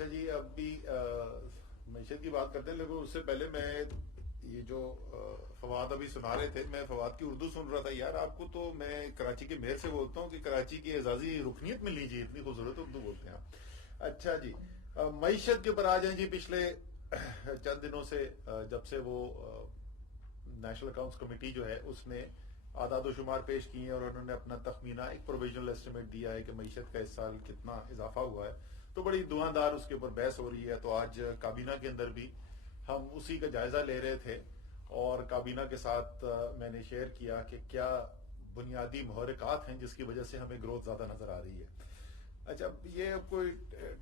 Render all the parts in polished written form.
اچھا جی، اب بھی معیشت کی بات کرتے ہیں، لیکن اس سے پہلے میں یہ جو فواد ابھی سنا رہے تھے، میں فواد کی اردو سن رہا تھا. یار آپ کو تو میں کراچی کے میئر سے بولتا ہوں کہ کراچی کی اعزازی رکنیت میں لیجیے، اتنی خوبصورت اردو بولتے ہیں آپ. اچھا جی، معیشت کے اوپر آ جائیں جی. پچھلے چند دنوں سے جب سے وہ نیشنل اکاؤنٹس کمیٹی جو ہے اس نے اعداد و شمار پیش کیے ہیں اور انہوں نے اپنا تخمینہ ایک پروویژنل ایسٹیمیٹ دیا ہے کہ معیشت کا اس سال کتنا اضافہ ہوا ہے، تو بڑی دھواں اس کے اوپر بحث ہو رہی ہے. تو آج کابینہ کے اندر بھی ہم اسی کا جائزہ لے رہے تھے اور کابینہ کے ساتھ میں نے شیئر کیا کہ کیا بنیادی محرکات ہیں جس کی وجہ سے ہمیں گروتھ زیادہ نظر آ رہی ہے. اچھا، یہ اب کوئی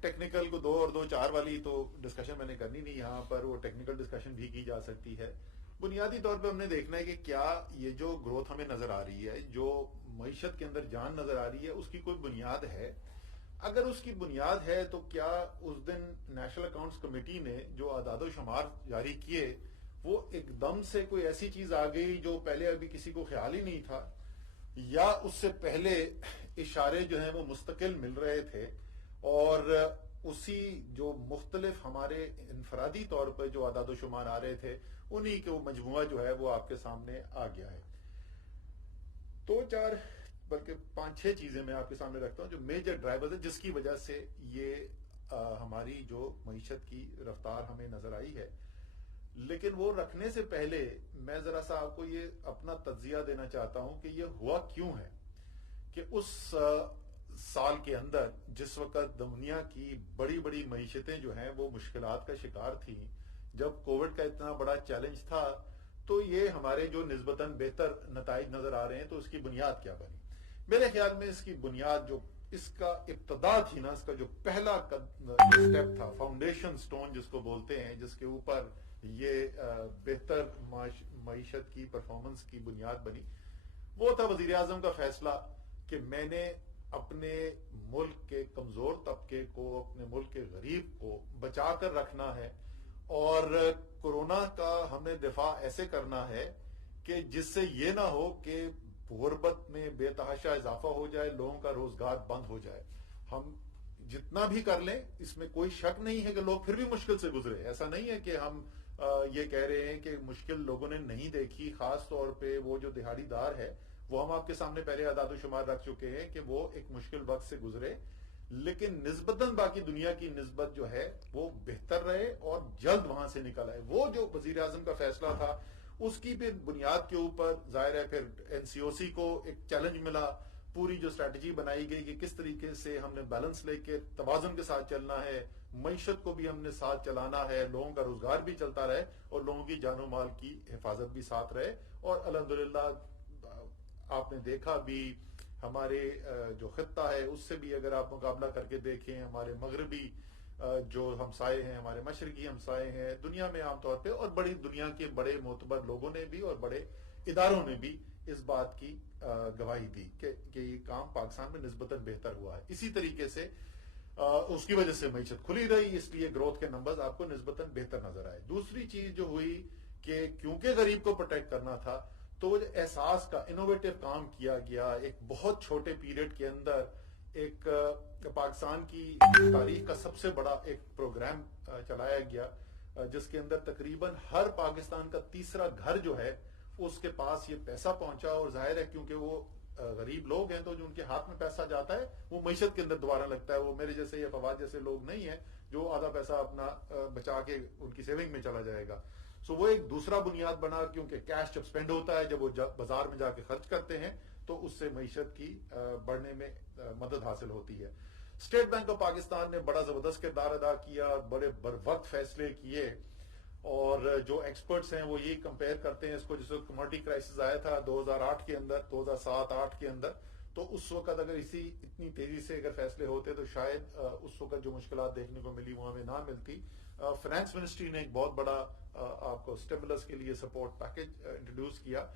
ٹیکنیکل کو 2 اور 2 4 والی تو ڈسکشن میں نے کرنی نہیں یہاں پر، وہ ٹیکنیکل ڈسکشن بھی کی جا سکتی ہے. بنیادی طور پہ ہم نے دیکھنا ہے کہ کیا یہ جو گروتھ ہمیں نظر آ رہی ہے، جو معیشت کے اندر جان نظر آ رہی ہے، اس کی کوئی بنیاد ہے. اگر اس کی بنیاد ہے تو کیا اس دن نیشنل اکاؤنٹس کمیٹی نے جو اعداد و شمار جاری کیے وہ ایک دم سے کوئی ایسی چیز آ گئی جو پہلے ابھی کسی کو خیال ہی نہیں تھا، یا اس سے پہلے اشارے جو ہیں وہ مستقل مل رہے تھے اور اسی جو مختلف ہمارے انفرادی طور پہ جو اعداد و شمار آ رہے تھے انہی کے مجموعہ جو ہے وہ آپ کے سامنے آ گیا ہے. 2 4 بلکہ 5 6 چیزیں میں آپ کے سامنے رکھتا ہوں جو میجر ڈرائیورز ہیں جس کی وجہ سے یہ ہماری جو معیشت کی رفتار ہمیں نظر آئی ہے. لیکن وہ رکھنے سے پہلے میں ذرا سا آپ کو یہ اپنا تجزیہ دینا چاہتا ہوں کہ یہ ہوا کیوں ہے کہ اس سال کے اندر جس وقت دنیا کی بڑی بڑی معیشتیں جو ہیں وہ مشکلات کا شکار تھیں، جب کووڈ کا اتنا بڑا چیلنج تھا، تو یہ ہمارے جو نسبتاً بہتر نتائج نظر آ رہے ہیں. تو اس کی بنیاد کیا بنی؟ میرے خیال میں اس کی بنیاد جو اس کا ابتدا تھی نا، اس کا جو پہلا سٹیپ تھا، فاؤنڈیشن سٹون جس کو بولتے ہیں، جس کے اوپر یہ بہتر معیشت کی پرفارمنس کی بنیاد بنی، وہ تھا وزیر اعظم کا فیصلہ کہ میں نے اپنے ملک کے کمزور طبقے کو، اپنے ملک کے غریب کو بچا کر رکھنا ہے اور کورونا کا ہم نے دفاع ایسے کرنا ہے کہ جس سے یہ نہ ہو کہ غربت میں بے تحاشا اضافہ ہو جائے، لوگوں کا روزگار بند ہو جائے. ہم جتنا بھی کر لیں اس میں کوئی شک نہیں ہے کہ لوگ پھر بھی مشکل سے گزرے. ایسا نہیں ہے کہ ہم یہ کہہ رہے ہیں کہ مشکل لوگوں نے نہیں دیکھی، خاص طور پہ وہ جو دہاڑی دار ہے، وہ ہم آپ کے سامنے پہلے اعداد و شمار رکھ چکے ہیں کہ وہ ایک مشکل وقت سے گزرے، لیکن نسبتاً باقی دنیا کی نسبت جو ہے وہ بہتر رہے اور جلد وہاں سے نکل آئے. وہ جو وزیر اعظم کا فیصلہ تھا اس کی پھر بنیاد کے اوپر ظاہر ہے پھر این سی او سی کو ایک چیلنج ملا. پوری جو اسٹریٹجی بنائی گئی کہ کس طریقے سے ہم نے بیلنس لے کے توازن کے ساتھ چلنا ہے، معیشت کو بھی ہم نے ساتھ چلانا ہے، لوگوں کا روزگار بھی چلتا رہے اور لوگوں کی جان و مال کی حفاظت بھی ساتھ رہے. اور الحمدللہ آپ نے دیکھا بھی ہمارے جو خطہ ہے اس سے بھی اگر آپ مقابلہ کر کے دیکھیں، ہمارے مغربی جو ہمسائے ہیں، ہمارے مشرقی ہمسائے ہیں دنیا میں عام طور پہ، اور بڑی دنیا کے بڑے معتبر لوگوں نے بھی اور بڑے اداروں نے بھی اس بات کی گواہی دی کہ یہ کام پاکستان میں نسبتاً بہتر ہوا ہے. اسی طریقے سے اس کی وجہ سے معیشت کھلی رہی، اس لیے گروتھ کے نمبرز آپ کو نسبتاً بہتر نظر آئے. دوسری چیز جو ہوئی کہ کیونکہ غریب کو پروٹیکٹ کرنا تھا تو وہ احساس کا انوویٹو کام کیا گیا. ایک بہت چھوٹے پیریڈ کے اندر ایک پاکستان کی تاریخ کا سب سے بڑا ایک پروگرام چلایا گیا جس کے اندر تقریباً ہر پاکستان کا تیسرا گھر جو ہے اس کے پاس یہ پیسہ پہنچا. اور ظاہر ہے کیونکہ وہ غریب لوگ ہیں تو جو ان کے ہاتھ میں پیسہ جاتا ہے وہ معیشت کے اندر دوبارہ لگتا ہے. وہ میرے جیسے یا فواد جیسے لوگ نہیں ہیں جو آدھا پیسہ اپنا بچا کے ان کی سیونگ میں چلا جائے گا. سو وہ ایک دوسرا بنیاد بنا، کیونکہ کیش جب سپینڈ ہوتا ہے، جب وہ بازار میں جا کے خرچ کرتے ہیں تو اس سے معیشت کی بڑھنے میں مدد حاصل ہوتی ہے. اسٹیٹ بینک آف پاکستان نے بڑا زبردست کردار ادا کیا، بڑے بر وقت فیصلے کیے. اور جو ایکسپرٹس ہیں وہ یہی کمپیئر کرتے ہیں اس کو، جس وقت کموڈٹی کرائسس آیا تھا 2008 کے اندر، 2007-8 کے اندر، تو اس وقت اگر اتنی تیزی سے اگر فیصلے ہوتے تو شاید اس وقت جو مشکلات دیکھنے کو ملی وہ ہمیں نہ ملتی. فائنانس منسٹری نے ایک بہت بڑا آپ کو اسٹیبلس کے لیے سپورٹ پیکج انٹروڈیوس کیا.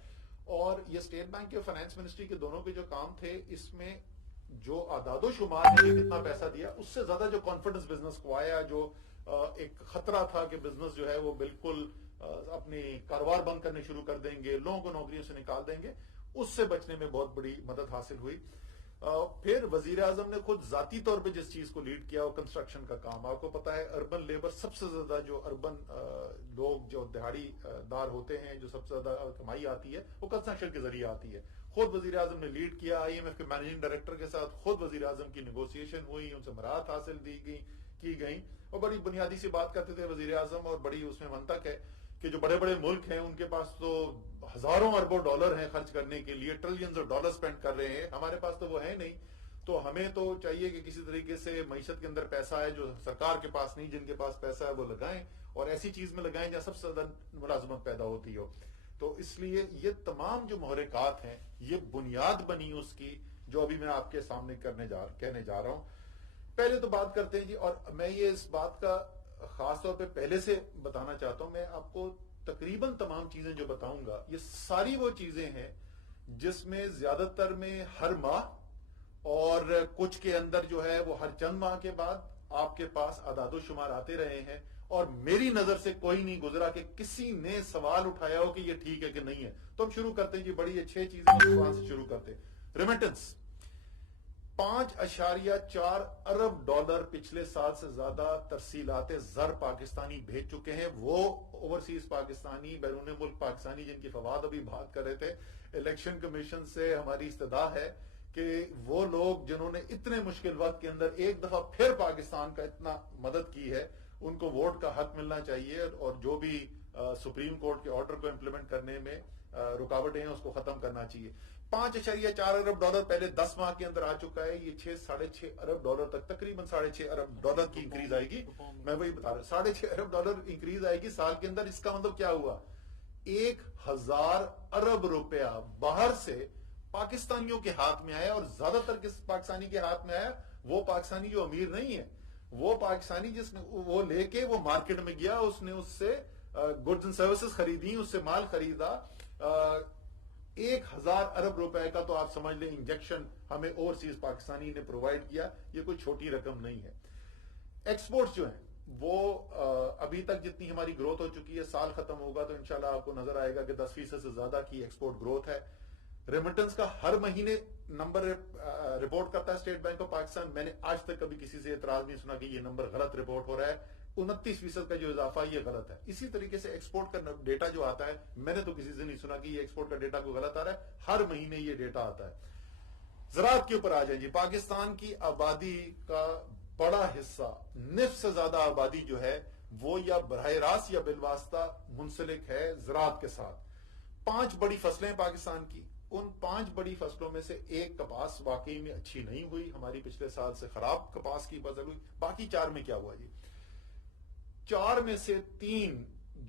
اور یہ اسٹیٹ بینک کے فائنانس منسٹری کے دونوں کے جو کام تھے، اس میں جو اعداد و شمار نے کتنا پیسہ دیا اس سے زیادہ جو کانفیڈنس بزنس کو آیا، جو ایک خطرہ تھا کہ بزنس جو ہے وہ بالکل اپنی کاروبار بند کرنے شروع کر دیں گے، لوگوں کو نوکریوں سے نکال دیں گے، اس سے بچنے میں بہت بڑی مدد حاصل ہوئی. پھر وزیر اعظم نے خود ذاتی طور پہ جس چیز کو لیڈ کیا وہ کنسٹرکشن کا کام. آپ کو پتا ہے اربن لیبر سب سے زیادہ جو اربن لوگ جو دہاڑی دار ہوتے ہیں جو سب سے زیادہ کمائی آتی ہے وہ کنسٹرکشن کے ذریعے آتی ہے. خود وزیر اعظم نے لیڈ کیا, آئی ایم ایف کے مینیجنگ ڈائریکٹر کے ساتھ خود وزیر اعظم کی نیگوسیشن ہوئی, ان سے مراحت حاصل کی گئی اور بڑی بنیادی سی بات کرتے تھے وزیر اعظم, اور بڑی اس میں منطق ہے کہ جو بڑے بڑے ملک ہیں ان کے پاس تو ہزاروں اربوں ڈالر ہیں خرچ کرنے کے لیے, ٹریلینز آف ڈالر سپینڈ کر رہے ہیں, ہمارے پاس تو وہ ہے نہیں. تو ہمیں تو چاہیے کہ کسی طریقے سے معیشت کے اندر پیسہ ہے جو سرکار کے پاس نہیں, جن کے پاس پیسہ ہے وہ لگائیں اور ایسی چیز میں لگائیں جہاں سب سے زیادہ ملازمت پیدا ہوتی ہو. تو اس لیے یہ تمام جو محرکات ہیں یہ بنیاد بنی اس کی جو ابھی میں آپ کے سامنے کہنے جا رہا ہوں. پہلے تو بات کرتے ہیں جی, اور میں یہ اس بات کا خاص طور پہ پہلے سے بتانا چاہتا ہوں, میں آپ کو تقریباً تمام چیزیں جو بتاؤں گا یہ ساری وہ چیزیں ہیں جس میں زیادہ تر میں ہر ماہ اور کچھ کے اندر جو ہے وہ ہر چند ماہ کے بعد آپ کے پاس اعداد و شمار آتے رہے ہیں, اور میری نظر سے کوئی نہیں گزرا کہ کسی نے سوال اٹھایا ہو کہ یہ ٹھیک ہے کہ نہیں ہے. تو ہم شروع کرتے ہیں جی, بڑی اچھی چیزیں سوال سے شروع کرتے ہیں. ریمیٹنس 5.4 ارب ڈالر پچھلے سال سے زیادہ ترسیلات زر پاکستانی بھیج چکے ہیں. وہ اوورسیز پاکستانی, بیرون ملک پاکستانی جن کی فواد ابھی بات کر رہے تھے, الیکشن کمیشن سے ہماری استدعا ہے کہ وہ لوگ جنہوں نے اتنے مشکل وقت کے اندر ایک دفعہ پھر پاکستان کا اتنا مدد کی ہے ان کو ووٹ کا حق ملنا چاہیے, اور جو بھی سپریم کورٹ کے آرڈر کو امپلیمنٹ کرنے میں رکاوٹیں ہیں اس کو ختم کرنا چاہیے. 5.4 ارب ڈالر پہلے 10 ماہ کے اندر آ چکا ہے, یہ 6.5 ارب ڈالر تک تقریباً 6.5 ارب ڈالر کی انکریز آئے گی. میں وہی بتا رہا ہوں 6.5 ارب ڈالر انکریز آئے گی سال کے اندر. اس کا مطلب کیا ہوا, 1000 ارب روپیہ باہر سے پاکستانیوں کے ہاتھ میں آیا, اور زیادہ تر کس پاکستانی کے ہاتھ میں آیا, وہ پاکستانی جو امیر نہیں ہے, وہ پاکستانی جس نے وہ لے کے وہ مارکیٹ میں گیا, اس نے اس سے گڈز اینڈ سروسز خریدی, اس سے مال خریدا. 1000 ارب روپے کا تو آپ سمجھ لیں انجیکشن ہمیں اوورسیز پاکستانی نے پرووائڈ کیا. یہ کوئی چھوٹی رقم نہیں ہے. ایکسپورٹس جو ہیں وہ ابھی تک جتنی ہماری گروتھ ہو چکی ہے, سال ختم ہوگا تو انشاءاللہ آپ کو نظر آئے گا کہ 10% سے زیادہ کی ایکسپورٹ گروتھ ہے. ریمیٹنس کا ہر مہینے نمبر رپورٹ کرتا ہے اسٹیٹ بینک آف پاکستان. میں نے آج تک کبھی کسی سے اعتراض نہیں سنا کہ یہ نمبر غلط رپورٹ ہو رہا ہے. 29% کا جو اضافہ یہ غلط ہے. اسی طریقے سے ایکسپورٹ کا ڈیٹا جو آتا ہے, میں نے تو کسی سے نہیں سنا کہ یہ ایکسپورٹ کا ڈیٹا کوئی غلط آ رہا ہے. ہر مہینے یہ ڈیٹا آتا ہے. زراعت کے اوپر آ جائیں جی. پاکستان کی آبادی کا بڑا حصہ, نصف سے زیادہ آبادی جو ہے وہ یا براہ راست یا بالواسطہ منسلک ہے زراعت کے ساتھ. 5 بڑی فصلیں پاکستان کی, ان 5 بڑی فصلوں میں سے ایک کپاس واقعی میں اچھی نہیں ہوئی, ہماری پچھلے سال سے خراب کپاس کی فصل ہوئی. باقی 4 میں کیا ہوا جی, 4 میں سے 3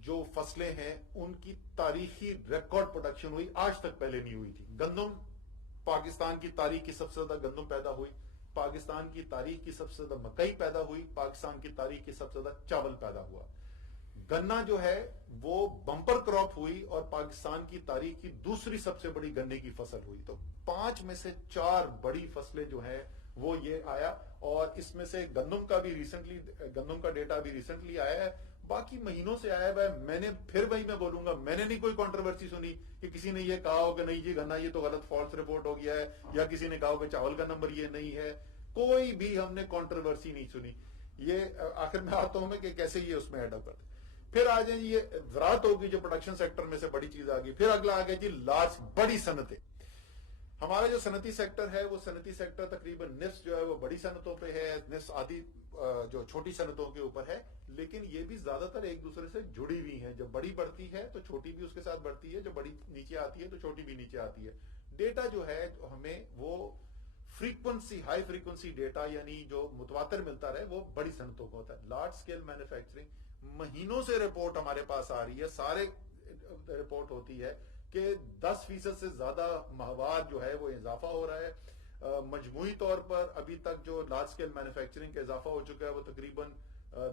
جو فصلیں ہیں ان کی تاریخی ریکارڈ پروڈکشن ہوئی, آج تک پہلے نہیں ہوئی تھی. گندم, پاکستان کی تاریخ کی سب سے زیادہ گندم پیدا ہوئی, پاکستان کی تاریخ کی سب سے زیادہ مکئی پیدا ہوئی, پاکستان کی تاریخ کی سب سے زیادہ چاول پیدا ہوا. گنا جو ہے وہ بمپر کراپ ہوئی اور پاکستان کی تاریخ کی دوسری سب سے بڑی گنے کی فصل ہوئی. تو 5 میں سے 4 بڑی فصلیں جو ہیں وہ یہ آیا, اور اس میں سے گندم کا بھی ریسنٹلی, گندم کا ڈیٹا بھی ریسنٹلی آیا ہے, باقی مہینوں سے آیا ہے. میں نے پھر وہی میں بولوں گا, میں نے نہیں کوئی کنٹروورسی سنی کہ کسی نے یہ کہا ہو کہ نہیں جی گنا یہ تو غلط فالس رپورٹ ہو گیا ہے, یا کسی نے کہا ہو کہ چاول کا نمبر یہ نہیں ہے. کوئی بھی ہم نے کنٹروورسی نہیں سنی. یہ آخر میں آتا ہوں میں کہ کیسے یہ اس میں ایڈ اپ کرتے. پھر آ جائیں یہ زراعت ہوگی جو پروڈکشن سیکٹر میں سے بڑی چیز آ گئی. پھر اگلا آ گیا جی لارج, بڑی صنعتیں. ہمارا جو صنعتی سیکٹر ہے وہ صنعتی سیکٹر تقریباً نصف جو ہے وہ بڑی صنعتوں پہ ہے, نصف آدھی جو چھوٹی صنعتوں کے اوپر ہے. لیکن یہ بھی زیادہ تر ایک دوسرے سے جڑی ہوئی ہیں. جب بڑی بڑھتی ہے تو چھوٹی بھی اس کے ساتھ بڑھتی ہے, جب بڑی نیچے آتی ہے تو چھوٹی بھی نیچے آتی ہے. ڈیٹا جو ہے ہمیں وہ فریکوینسی, ہائی فریکوینسی ڈیٹا یعنی جو متواتر ملتا رہے وہ بڑی صنعتوں کو ہوتا ہے. لارج سکیل مینوفیکچرنگ مہینوں سے رپورٹ ہمارے پاس آ رہی ہے, سارے رپورٹ ہوتی ہے کہ 10% سے زیادہ ماہوار جو ہے وہ اضافہ ہو رہا ہے. مجموعی طور پر ابھی تک جو لارج سکیل مینوفیکچرنگ کا اضافہ ہو چکا ہے وہ تقریباً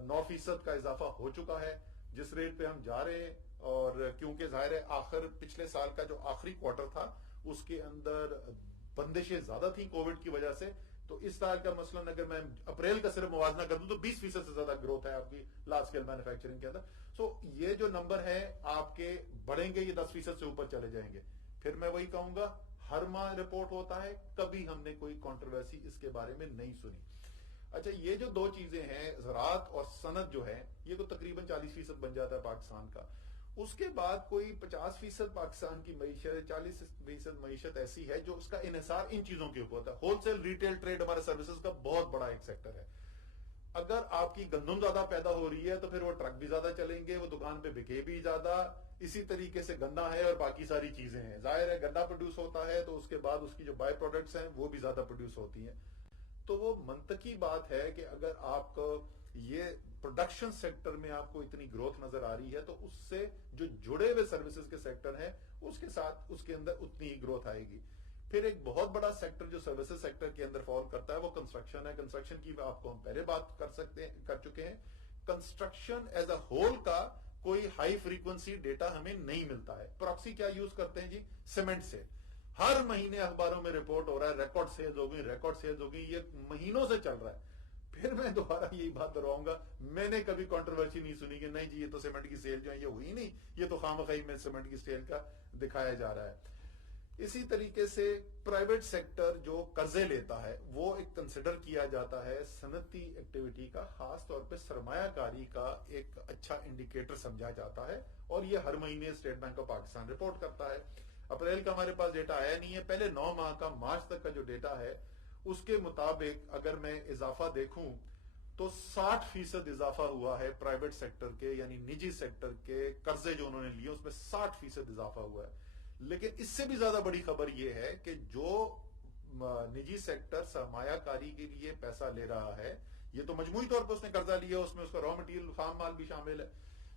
9% کا اضافہ ہو چکا ہے جس ریٹ پہ ہم جا رہے ہیں. اور کیونکہ ظاہر ہے آخر پچھلے سال کا جو آخری کوارٹر تھا اس کے اندر بندشیں زیادہ تھیں کووڈ کی وجہ سے, تو اس سال کا مثلا اگر میں اپریل کا صرف موازنہ کر دوں تو 20% سے زیادہ گروتھ ہے آپ کی لارج اسکیل مینوفیکچرنگ کے اندر. سو یہ جو نمبر ہے آپ کے بڑھیں گے, یہ 10% سے اوپر چلے جائیں گے. پھر میں وہی کہوں گا ہر ماہ رپورٹ ہوتا ہے, کبھی ہم نے کوئی کنٹروورسی اس کے بارے میں نہیں سنی. اچھا, یہ جو دو چیزیں ہیں زراعت اور صنعت جو ہے, یہ تو تقریباً 40% بن جاتا ہے پاکستان کا. اس کے بعد کوئی 50% پاکستان کی معیشت, 40% معیشت ایسی ہے جو اس کا انحصار ان چیزوں کے اوپر ہوتا ہے. ہول سیل, ریٹیل, ٹریڈ ہمارے سروسز کا بہت بڑا ایک سیکٹر ہے. اگر آپ کی گندم زیادہ پیدا ہو رہی ہے تو پھر وہ ٹرک بھی زیادہ چلیں گے, وہ دکان پہ بکے بھی زیادہ. اسی طریقے سے گنا ہے اور باقی ساری چیزیں ہیں. ظاہر ہے گنا پروڈیوس ہوتا ہے تو اس کے بعد اس کی جو بائی پروڈکٹس ہیں وہ بھی زیادہ پروڈیوس ہوتی ہیں. تو وہ منطقی بات ہے کہ اگر آپ کو یہ پروڈکشن سیکٹر میں آپ کو اتنی گروتھ نظر آ رہی ہے تو اس سے جو جڑے ہوئے سروسز کے سیکٹر ہیں اس کے ساتھ اس کے اندر اتنی ہی گروتھ آئے گی. پھر ایک بہت بڑا سیکٹر جو سروسز سیکٹر کے اندر فال کرتا ہے وہ کنسٹرکشن ہے. کنسٹرکشن کی آپ کو ہم پہلے بات کر چکے ہیں. کنسٹرکشن ایز اے ہول کا کوئی ہائی فریکوینسی ڈیٹا ہمیں نہیں ملتا ہے. پراکسی کیا یوز کرتے ہیں جی؟ سیمنٹ سے. ہر مہینے اخباروں میں رپورٹ ہو رہا ہے ریکارڈ سیلز ہو گئی, ریکارڈ سیلز ہو گئی, یہ مہینوں سے چل رہا ہے. پھر میں دوبارہ یہی بات دہراؤں گا, میں نے کبھی کنٹروورسی نہیں سنی کہ نہیں جی یہ تو سیمنٹ کی سیل جو ہے یہ ہوئی نہیں, یہ تو خواہ میں سیمنٹ کی سیل کا دکھایا جا رہا ہے. اسی طریقے سے پرائیویٹ سیکٹر جو قرضے لیتا ہے وہ ایک کنسیڈر کیا جاتا ہے صنعتی ایکٹیویٹی کا, خاص طور پہ سرمایہ کاری کا ایک اچھا انڈیکیٹر سمجھا جاتا ہے. اور یہ ہر مہینے state bank of Pakistan report کرتا ہے. اپریل کا ہمارے پاس ڈیٹا آیا نہیں ہے, پہلے 9 ماہ کا مارچ تک کا جو ڈیٹا ہے اس کے مطابق اگر میں اضافہ دیکھوں تو 60% اضافہ ہوا ہے پرائیویٹ سیکٹر کے, یعنی نجی سیکٹر کے قرضے جو انہوں نے لیے اس میں 60% اضافہ ہوا ہے. لیکن اس سے بھی زیادہ بڑی خبر یہ ہے کہ جو نجی سیکٹر سرمایہ کاری کے لیے پیسہ لے رہا ہے, یہ تو مجموعی طور پر اس نے قرضہ لیا, اس میں اس کا را مٹیریل خام مال بھی شامل ہے.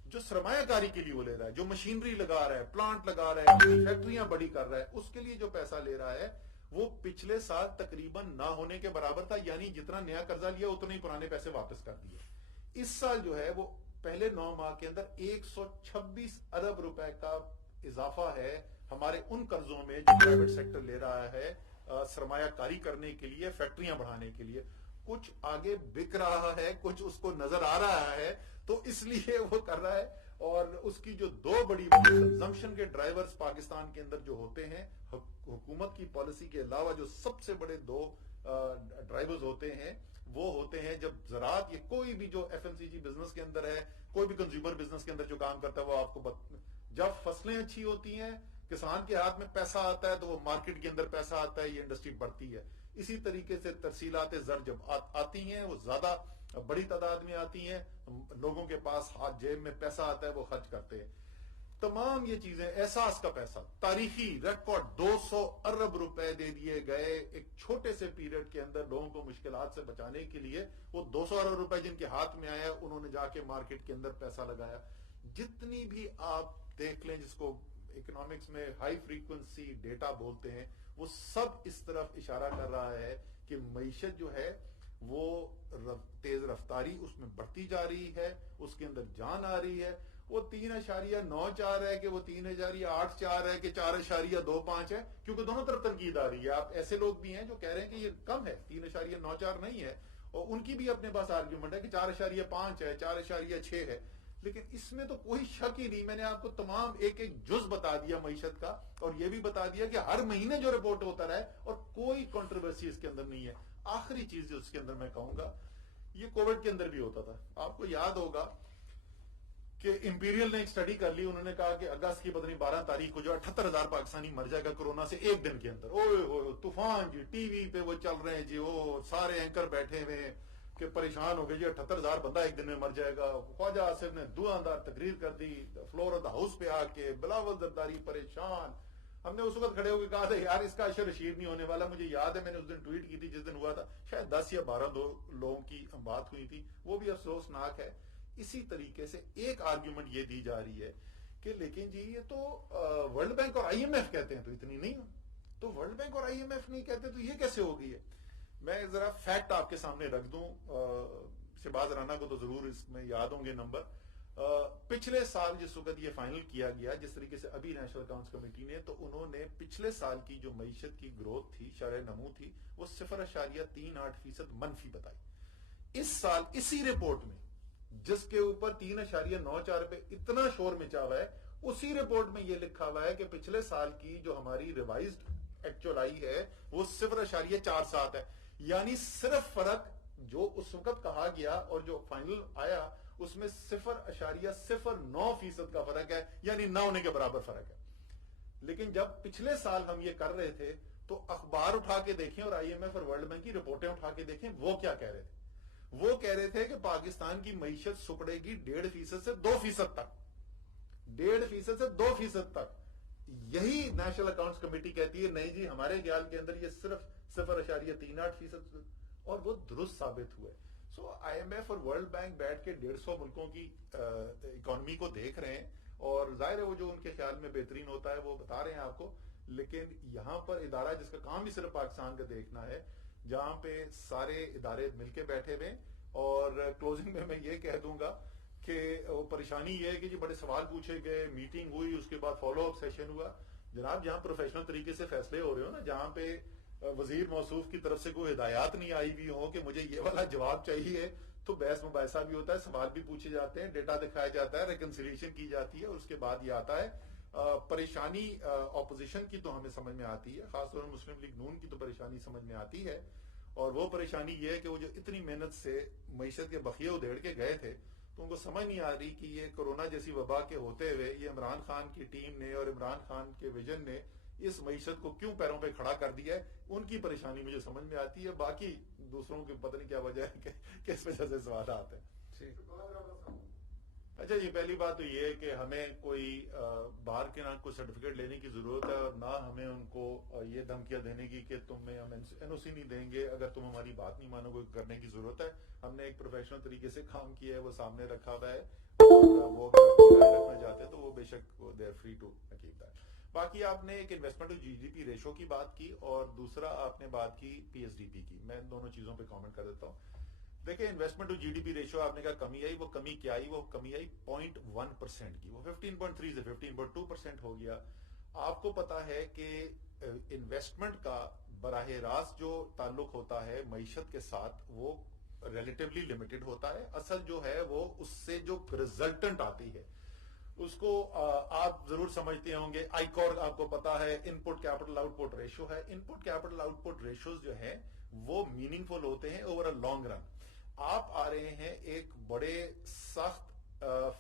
جو سرمایہ کاری کے لیے وہ لے رہا ہے, جو مشینری لگا رہا ہے, پلانٹ لگا رہا ہے, فیکٹریاں بڑی کر رہا ہے, اس کے لیے جو پیسہ لے رہا ہے وہ پچھلے سال تقریباً نہ ہونے کے برابر تھا. یعنی جتنا نیا قرضہ لیا اتنے ہی پرانے پیسے واپس کر دیے. اس سال جو ہے وہ پہلے 9 ماہ کے اندر 126 ارب روپے کا اضافہ ہے ہمارے ان قرضوں میں جو پرائیویٹ سیکٹر لے رہا ہے سرمایہ کاری کرنے کے لیے, فیکٹریاں بڑھانے کے لیے. کچھ آگے بک رہا ہے, کچھ اس کو نظر آ رہا ہے تو اس لیے وہ کر رہا ہے. اور اس کی جو دو بڑی کنزمپشن کے ڈرائیورز پاکستان کے اندر جو ہوتے ہیں, حکومت کی پالیسی کے علاوہ جو سب سے بڑے دو ڈرائیورز ہوتے ہیں وہ ہوتے ہیں جب زراعت, یہ کوئی بھی جو ایف ایم سی جی بزنس کے اندر ہے, کوئی بھی کنزیومر بزنس کے اندر جو کام کرتا ہے, وہ آپ کو جب فصلیں اچھی ہوتی ہیں, کسان کے ہاتھ میں پیسہ آتا ہے تو وہ مارکیٹ کے اندر پیسہ آتا ہے, یہ انڈسٹری بڑھتی ہے. اسی طریقے سے ترسیلات زر جب آتی ہیں وہ زیادہ بڑی تعداد میں آتی ہیں, لوگوں کے پاس ہاتھ جیب میں پیسہ آتا ہے, وہ خرچ کرتے ہیں. تمام یہ چیزیں, احساس کا پیسہ, تاریخی ریکارڈ 200 ارب روپے دے دیے گئے ایک چھوٹے سے پیریڈ کے اندر لوگوں کو مشکلات سے بچانے کے لیے. وہ 200 ارب روپے جن کے ہاتھ میں آیا انہوں نے جا کے مارکیٹ کے اندر پیسہ لگایا. جتنی بھی آپ دیکھ لیں جس کو اکنامکس میں ہائی فریکوینسی ڈیٹا بولتے ہیں, وہ سب اس طرف اشارہ کر رہا ہے کہ معیشت جو ہے وہ تیز رفتاری اس میں بڑھتی جا رہی ہے, اس کے اندر جان آ رہی ہے. وہ 3.94 ہے کہ وہ 3.84 ہے کہ 4.25 ہے, کیونکہ دونوں طرف تنقید آ رہی ہے. آپ ایسے لوگ بھی ہیں جو کہہ رہے ہیں کہ یہ کم ہے, 3.94 نہیں ہے, اور ان کی بھی اپنے پاس آرگیومنٹ ہے کہ 4.5 ہے, 4.6 ہے. لیکن اس میں تو کوئی شک ہی نہیں. میں نے آپ کو تمام ایک ایک جز بتا دیا معیشت کا, اور یہ بھی بتا دیا کہ ہر مہینے جو رپورٹ ہوتا رہا ہے اور کوئی کنٹروورسی اس کے اندر نہیں ہے. آخری چیز جو اس کے اندر میں کہوں گا, یہ کووڈ کے اندر بھی ہوتا تھا. آپ کو یاد ہوگا کہ امپیریل نے ایک سٹڈی کر لی, انہوں نے کہا کہ اگست کی پتہ نہیں 12 تاریخ کو جو 78,000 پاکستانی مر جائے گا کورونا سے ایک دن کے اندر. اوئے طوفان جی, ٹی وی پہ وہ چل رہے ہیں جی, وہ سارے اینکر بیٹھے ہوئے ہیں کہ پریشان ہو گئے جی, 78,000 بندہ ایک دن میں مر جائے گا. خواجہ آصف نے دعاندار تقریر کر دی فلور آف دا ہاؤس پہ آ کے, بلاول زرداری پریشان. ہم نے اس وقت کھڑے ہو کے کہا تھا یار اس کا اشر رشید نہیں ہونے والا. مجھے یاد ہے میں نے اس دن ٹویٹ کی تھی جس دن ہوا تھا, شاید 10 یا 12 لوگوں کی بات ہوئی تھی, وہ بھی افسوسناک ہے. اسی طریقے سے ایک آرگیومنٹ یہ دی جا رہی ہے کہ لیکن جی یہ تو ورلڈ بینک اور آئی ایم ایف کہتے ہیں تو اتنی نہیں ہو, تو ورلڈ بینک اور آئی ایم ایف نہیں کہتے تو یہ کیسے ہو گئی ہے. میں ذرا فیکٹ آپ کے سامنے رکھ دوں, شہباز رانا کو تو ضرور اس میں یاد ہوں گے نمبر. پچھلے سال جس وقت یہ فائنل کیا گیا, جس طریقے سے ابھی نیشنل اکاؤنٹس کمیٹی نے, تو انہوں نے پچھلے سال کی جو معیشت کی گروتھ تھی, شرح نمو تھی, وہ 0.38% منفی بتائی. اس سال اسی رپورٹ میں جس کے اوپر 3.94 پہ اتنا شور مچا ہوا ہے, اسی رپورٹ میں یہ لکھا ہوا ہے کہ پچھلے سال کی جو ہماری ریوائزڈ ایکچوئل آئی ہے وہ 0.47 ہے. یعنی صرف فرق جو اس وقت کہا گیا اور جو فائنل آیا اس میں 0.09% کا فرق ہے, یعنی نہ ہونے کے برابر فرق ہے. لیکن جب پچھلے سال ہم یہ کر رہے تھے تو اخبار اٹھا کے دیکھیں اور آئی ایم ایف اور ورلڈ بینک کی رپورٹیں اٹھا کے دیکھیں, وہ کیا کہہ رہے تھے. وہ کہہ رہے تھے کہ پاکستان کی معیشت سکڑے گی 1.5% سے 2% تک, 1.5% سے 2% تک. یہی نیشنل اکاؤنٹس کمیٹی کہتی ہے نہیں جی ہمارے خیال کے اندر یہ صرف 0.38%, اور وہ درست ثابت ہوئے. سو آئی ایم ایف اور ورلڈ بینک بیٹھ کے 150 ملکوں کی اکانومی کو دیکھ رہے ہیں, اور ظاہر ہے وہ جو ان کے خیال میں بہترین ہوتا ہے وہ بتا رہے ہیں آپ کو. لیکن یہاں پر ادارہ جس کا کام بھی صرف پاکستان کا دیکھنا ہے, جہاں پہ سارے ادارے مل کے بیٹھے ہوئے, اور کلوزنگ میں یہ کہہ دوں گا کہ وہ پریشانی یہ ہے کہ جی بڑے سوال پوچھے گئے, میٹنگ ہوئی, اس کے بعد فالو اپ سیشن ہوا. جناب جہاں پروفیشنل طریقے سے فیصلے ہو رہے ہو نا, جہاں پہ وزیر موصوف کی طرف سے کوئی ہدایات نہیں آئی ہوئی ہو کہ مجھے یہ والا جواب چاہیے, تو بحث مباحثہ بھی ہوتا ہے, سوال بھی پوچھے جاتے ہیں, ڈیٹا دکھایا جاتا ہے, ریکنسیلیشن کی جاتی ہے, اور اس کے بعد یہ آتا ہے. پریشانی اپوزیشن کی تو ہمیں سمجھ میں آتی ہے, خاص طور پر مسلم لیگ نون کی تو پریشانی سمجھ میں آتی ہے. اور وہ پریشانی یہ ہے کہ وہ جو اتنی محنت سے معیشت کے بخیے ادھیڑ کے گئے تھے, تو ان کو سمجھ نہیں آ رہی کہ یہ کورونا جیسی وبا کے ہوتے ہوئے یہ عمران خان کی ٹیم نے اور عمران خان کے ویژن نے اس معیشت کو کیوں پیروں پہ کھڑا کر دیا ہے. ان کی پریشانی مجھے سمجھ میں آتی ہے, باقی دوسروں کی پتہ نہیں کیا وجہ ہے کہ کس وجہ سے سوال آتے ہیں. اچھا جی, پہلی بات تو یہ ہے کہ ہمیں کوئی باہر کے نہ کوئی سرٹیفکیٹ لینے کی ضرورت ہے, اور نہ ہمیں ان کو یہ دھمکیاں دینے کی کہ تمہیں ہم این او سی نہیں دیں گے اگر تم ہماری بات نہیں مانو گے, کرنے کی ضرورت ہے. ہم نے ایک پروفیشنل طریقے سے کام کیا ہے, وہ سامنے رکھا ہوا ہے, اور وہ اگر اپنی رائے رکھنا چاہتے ہیں تو وہ بے شک they are free to keep that. باقی آپ نے ایک انویسٹمنٹ ٹو جی ڈی پی ریشو کی بات کی, اور دوسرا آپ نے بات کی پی ایس ڈی پی کی. میں دونوں چیزوں پہ کامنٹ کر دیتا ہوں. دیکھیں انویسٹمنٹ ٹو جی ڈی پی ریشو آپ نے کہا کمی آئی, وہ کمی کیا آئی, وہ کمی آئی 0.1% کی, وہ 15.3 سے 15.2% ہو گیا. آپ کو پتا ہے کہ انویسٹمنٹ کا براہ راست جو تعلق ہوتا ہے معیشت کے ساتھ وہ ریلیٹیولی لمیٹڈ ہوتا ہے. اصل جو ہے وہ اس سے جو ریزلٹنٹ آتی ہے اس کو آپ ضرور سمجھتے ہوں گے. آئی کور آپ کو پتا ہے ان پٹ کیپٹل آؤٹ پٹ ریشو ہے. ان پٹ کیپٹل آؤٹ پٹ ریشوز جو ہیں وہ میننگ فل ہوتے ہیں اوور اے لانگ رن. آپ آ رہے ہیں ایک بڑے سخت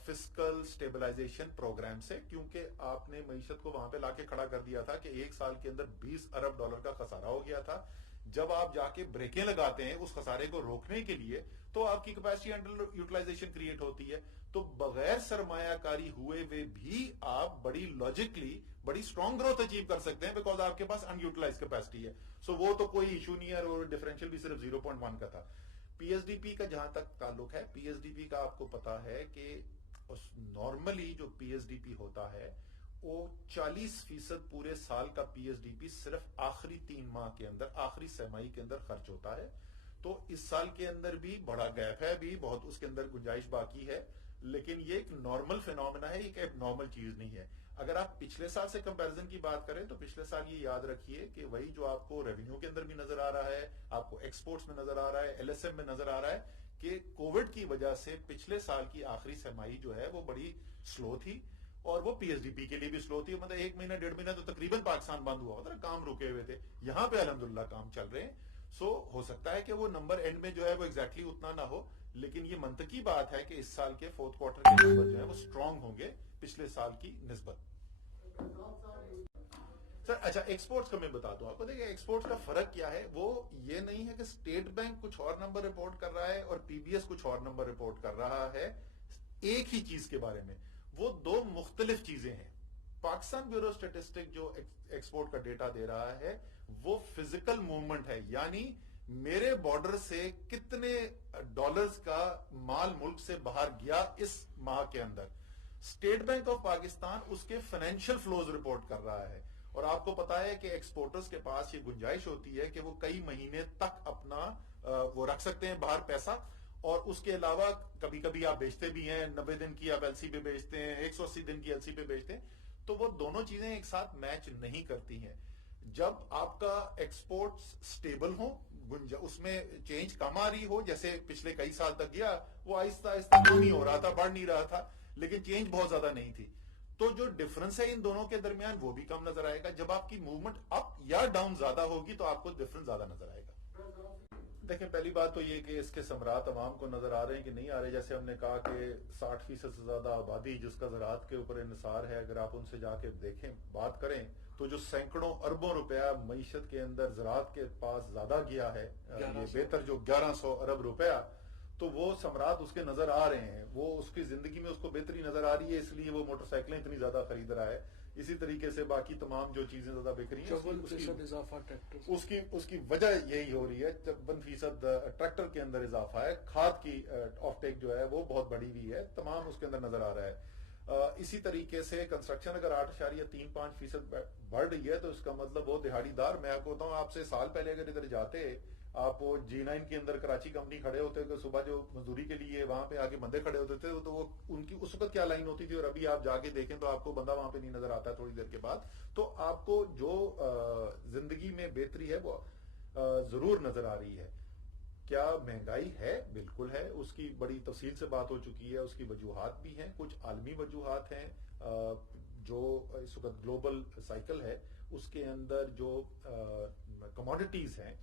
فسکل سٹیبلائزیشن پروگرام سے, کیونکہ آپ نے معیشت کو وہاں پہ لا کے کھڑا کر دیا تھا کہ ایک سال کے اندر $20 ارب کا خسارہ ہو گیا تھا. جب آپ جا کے بریکیں لگاتے ہیں اس خسارے کو روکنے کے لیے تو آپ کی کیپیسٹی انڈر یوٹیلائزیشن کریٹ ہوتی ہے. تو بغیر سرمایہ کاری ہوئے ہوئے بھی آپ بڑی لاجکلی بڑی اسٹرانگ گروتھ اچیو کر سکتے ہیں, بیکاز آپ کے پاس ان یوٹیلائز کیپیسٹی ہے. سو وہ تو کوئی ایشو نہیں ہے, اور ڈفرینشیل بھی صرف 0.1 کا تھا. پی ایس ڈی پی کا جہاں تک تعلق ہے, پی ایس ڈی پی کا آپ کو پتا ہے کہ نارملی جو پی ایس ڈی پی ہوتا ہے وہ 40% پورے سال کا پی ایس ڈی پی صرف آخری 3 ماہ کے اندر, آخری سرمائی کے اندر خرچ ہوتا ہے. تو اس سال کے اندر بھی بڑا گیپ ہے, بھی بہت اس کے اندر گنجائش باقی ہے, لیکن یہ ایک نارمل فینومینا ہے, ایک ایب نارمل چیز نہیں ہے. اگر آپ پچھلے سال سے کمپیریزن کی بات کریں تو پچھلے سال یہ یاد رکھیے کہ وہی جو آپ کو ریونیو کے اندر بھی نظر آ رہا ہے, آپ کو ایکسپورٹس میں نظر آ رہا ہے, ایل ایس ایم میں نظر آ رہا ہے کہ کووڈ کی وجہ سے پچھلے سال کی آخری سرمائی جو ہے وہ بڑی سلو تھی, اور وہ پی ایس ڈی پی کے لیے بھی سلو تھی. مطلب 1 مہینہ 1.5 مہینہ تو تقریباً پاکستان بند ہوا ہوتا, کام رکے ہوئے تھے. یہاں پہ الحمدللہ کام چل رہے ہیں. سو ہو سکتا ہے کہ وہ نمبر اینڈ میں جو ہے وہ ایگزیکٹلی اتنا نہ ہو, لیکن یہ منطقی بات ہے کہ اس سال کے 4th کوارٹر کے نمبر جو ہے وہ اسٹرانگ ہوں گے پچھلے سال کی نسبت. سر اچھا ایکسپورٹس کا میں بتا دوں آپ کو. دیکھیں ایکسپورٹس کا فرق کیا ہے, وہ یہ نہیں ہے کہ اسٹیٹ بینک کچھ اور نمبر رپورٹ کر رہا ہے اور پی بی ایس کچھ اور نمبر رپورٹ کر رہا ہے ایک ہی چیز کے بارے میں. وہ دو مختلف چیزیں ہیں. پاکستان بیورو اسٹیٹسٹک جو ایکسپورٹ کا ڈیٹا دے رہا ہے وہ فزیکل موومنٹ ہے, یعنی میرے بارڈر سے کتنے ڈالرز کا مال ملک سے باہر گیا اس ماہ کے اندر. اسٹیٹ بینک آف پاکستان اس کے فائنینشیل فلوز رپورٹ کر رہا ہے, اور آپ کو پتا ہے کہ ایکسپورٹرز کے پاس یہ گنجائش ہوتی ہے کہ وہ کئی مہینے تک اپنا وہ رکھ سکتے ہیں باہر پیسہ, اور اس کے علاوہ کبھی کبھی آپ بیچتے بھی ہیں, 90 دن کی آپ ایل سی پہ بیچتے ہیں, 180 دن کی ایل سی پہ بیچتے ہیں, تو وہ دونوں چیزیں ایک ساتھ میچ نہیں کرتی ہیں. جب آپ کا ایکسپورٹ سٹیبل ہو, اس میں چینج کم آ رہی ہو, جیسے پچھلے کئی سال تک گیا وہ آہستہ آہستہ کم ہی ہو رہا تھا, بڑھ نہیں رہا تھا, لیکن چینج بہت زیادہ نہیں تھی, تو جو ڈفرنس ہے ان دونوں کے درمیان وہ بھی کم نظر آئے گا. جب آپ کی موومنٹ اپ یا ڈاؤن زیادہ ہوگی تو آپ کو ڈفرنس زیادہ نظر آئے گا. دیکھیں پہلی بات تو یہ کہ اس کے ثمرات عوام کو نظر آ رہے ہیں کہ نہیں آ رہے. جیسے ہم نے کہا کہ 60% سے زیادہ آبادی جس کا زراعت کے اوپر انحصار ہے, اگر آپ ان سے جا کے دیکھیں بات کریں تو جو سینکڑوں اربوں روپیہ معیشت کے اندر زراعت کے پاس زیادہ گیا ہے, یہ بہتر جو 1100 ارب روپیہ, تو وہ ثمرات اس کے نظر آ رہے ہیں. وہ اس کی زندگی میں اس کو بہتری نظر آ رہی ہے, اس لیے وہ موٹر سائیکلیں اتنی زیادہ خرید رہا ہے. اسی طریقے سے باقی تمام جو چیزیں زیادہ بک رہی ہیں اس کی وجہ یہی ہو رہی ہے. 50% ٹریکٹر کے اندر اضافہ ہے, کھاد کی آف ٹیک جو ہے وہ بہت بڑی ہوئی ہے, تمام اس کے اندر نظر آ رہا ہے. اسی طریقے سے کنسٹرکشن اگر 8.35% بڑھ رہی ہے تو اس کا مطلب وہ دہاڑی دار, میں آپ کو بتاؤں آپ سے سال پہلے اگر ادھر جاتے آپ وہ G9 کے اندر کراچی کمپنی کھڑے ہوتے کہ صبح جو مزدوری کے لیے وہاں پہ آگے بندے کھڑے ہوتے تھے تو وہ ان کی اس وقت کیا لائن ہوتی تھی, اور ابھی آپ جا کے دیکھیں تو آپ کو بندہ وہاں پہ نہیں نظر آتا ہے تھوڑی دیر کے بعد. تو آپ کو جو زندگی میں بہتری ہے وہ ضرور نظر آ رہی ہے. کیا مہنگائی ہے؟ بالکل ہے, اس کی بڑی تفصیل سے بات ہو چکی ہے. اس کی وجوہات بھی ہیں, کچھ عالمی وجوہات ہیں. جو اس وقت گلوبل سائیکل ہے اس کے اندر جو کموڈیٹیز ہیں,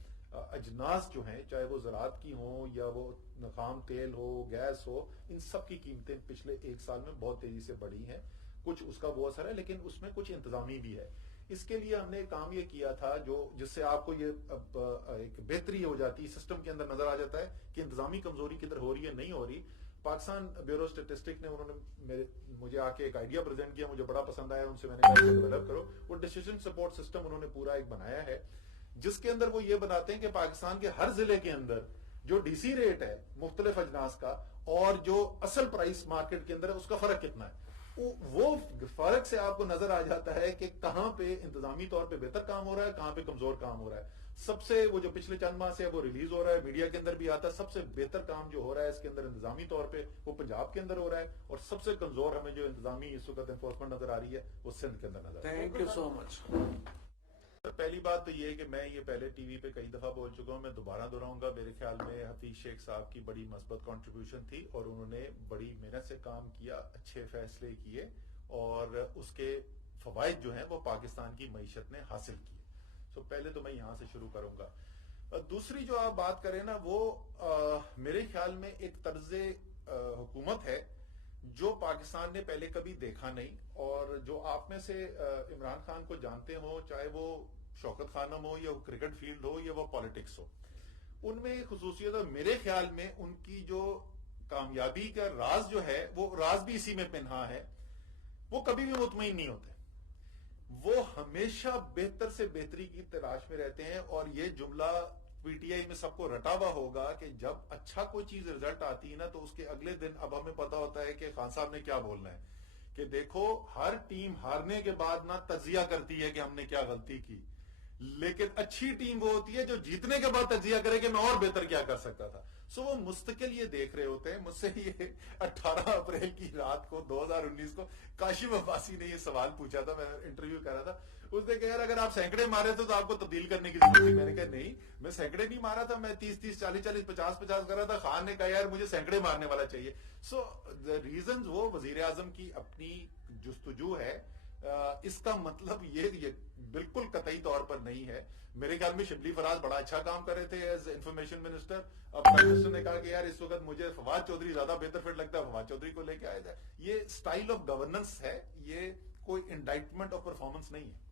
اجناس جو ہیں, چاہے وہ زراعت کی ہوں یا وہ خام تیل ہو, گیس ہو, ان سب کی قیمتیں پچھلے ایک سال میں بہت تیزی سے بڑھی ہیں. کچھ اس کا وہ اثر ہے, لیکن اس میں کچھ انتظامی بھی ہے. اس کے لیے ہم نے کام یہ کیا تھا جس سے آپ کو یہ ایک بہتری ہو جاتی ہے, سسٹم کے اندر نظر آ جاتا ہے کہ انتظامی کمزوری کدھر ہو رہی ہے نہیں ہو رہی. پاکستان بیورو اسٹیٹسٹک نے انہوں نے مجھے آ کے ایک آئیڈیا پریزنٹ کیا, مجھے بڑا پسند آیا. ان سے میں نے کہا ڈیولپ کرو. وہ ڈیسیژن سپورٹ سسٹم انہوں نے پورا ایک بنایا ہے, جس کے اندر وہ یہ بناتے ہیں کہ پاکستان کے ہر ضلع کے اندر جو ڈی سی ریٹ ہے مختلف اجناس کا اور جو اصل پرائس مارکیٹ کے اندر ہے اس کا فرق کتنا ہے, وہ فرق سے آپ کو نظر آ جاتا ہے کہ کہاں پہ انتظامی طور پہ بہتر کام ہو رہا ہے, کہاں پہ کمزور کام ہو رہا ہے. سب سے وہ جو پچھلے چند ماہ سے وہ ریلیز ہو رہا ہے, میڈیا کے اندر بھی آتا ہے, سب سے بہتر کام جو ہو رہا ہے اس کے اندر انتظامی طور پہ وہ پنجاب کے اندر ہو رہا ہے, اور سب سے کمزور ہمیں جو انتظامی اس وقت انفورسمنٹ نظر آ رہی ہے وہ سندھ کے اندر نظر آ رہی ہے. تھینک یو سو مچ. پہلی بات تو یہ ہے کہ میں یہ پہلے ٹی وی پہ کئی دفعہ بول چکا ہوں, میں دوبارہ دہراؤں گا. میرے خیال میں حفیظ شیخ صاحب کی بڑی مثبت کنٹریبیوشن تھی اور انہوں نے بڑی محنت سے کام کیا, اچھے فیصلے کیے, اور اس کے فوائد جو ہیں وہ پاکستان کی معیشت نے حاصل کیے. سو پہلے تو میں یہاں سے شروع کروں گا. دوسری جو آپ بات کریں نا, وہ میرے خیال میں ایک طرز حکومت ہے جو پاکستان نے پہلے کبھی دیکھا نہیں, اور جو آپ میں سے عمران خان کو جانتے ہوں, چاہے وہ شوکت خانم ہو یا وہ کرکٹ فیلڈ ہو یا وہ پالیٹکس ہو, ان میں خصوصیت ہے میرے خیال میں ان کی جو کامیابی کا راز جو ہے وہ راز بھی اسی میں پنہا ہے. وہ کبھی بھی مطمئن نہیں ہوتے, وہ ہمیشہ بہتر سے بہتری کی تلاش میں رہتے ہیں. اور یہ جملہ پی ٹی آئی میں سب کو رٹا ہوا ہوگا کہ جب اچھا کوئی چیز رزلٹ آتی ہے نا تو اس کے اگلے دن اب ہمیں پتا ہوتا ہے کہ خان صاحب نے کیا بولنا ہے, کہ دیکھو ہر ٹیم ہارنے کے بعد نا تجزیہ کرتی ہے کہ ہم نے کیا غلطی کی, لیکن اچھی ٹیم وہ ہوتی ہے جو جیتنے کے بعد تجزیہ کرے کہ میں اور بہتر کیا کر سکتا تھا. سو وہ مستقل یہ دیکھ رہے ہوتے ہیں. مجھ سے یہ 18 اپریل کی رات کو 2019 کو کاشف عباسی نے یہ سوال پوچھا تھا, میں انٹرویو کر رہا تھا. اس نے کہا یار اگر آپ سینکڑے مارے تھے تو آپ کو تبدیل کرنے کی ضرورت تھی. میں نے کہا نہیں, میں سینکڑے نہیں مارا تھا, میں 30-30, 40-40, 50-50 کر رہا تھا. خان نے کہا یار مجھے سینکڑے مارنے والا چاہیے. سو ریزنز وہ وزیر اعظم کی اپنی جستجو ہے. اس کا مطلب یہ بالکل قطعی طور پر نہیں ہے. میرے خیال میں شبلی فراز بڑا اچھا کام کر رہے تھے ایز انفارمیشن منسٹر. اب پرائم منسٹر نے کہا کہ یار اس وقت مجھے فواد چودھری زیادہ بہتر فٹ لگتا ہے, فواد چودھری کو لے کے آیا جائے. یہ سٹائل آف گورننس ہے, یہ کوئی انڈائٹمنٹ آف پرفارمنس نہیں ہے.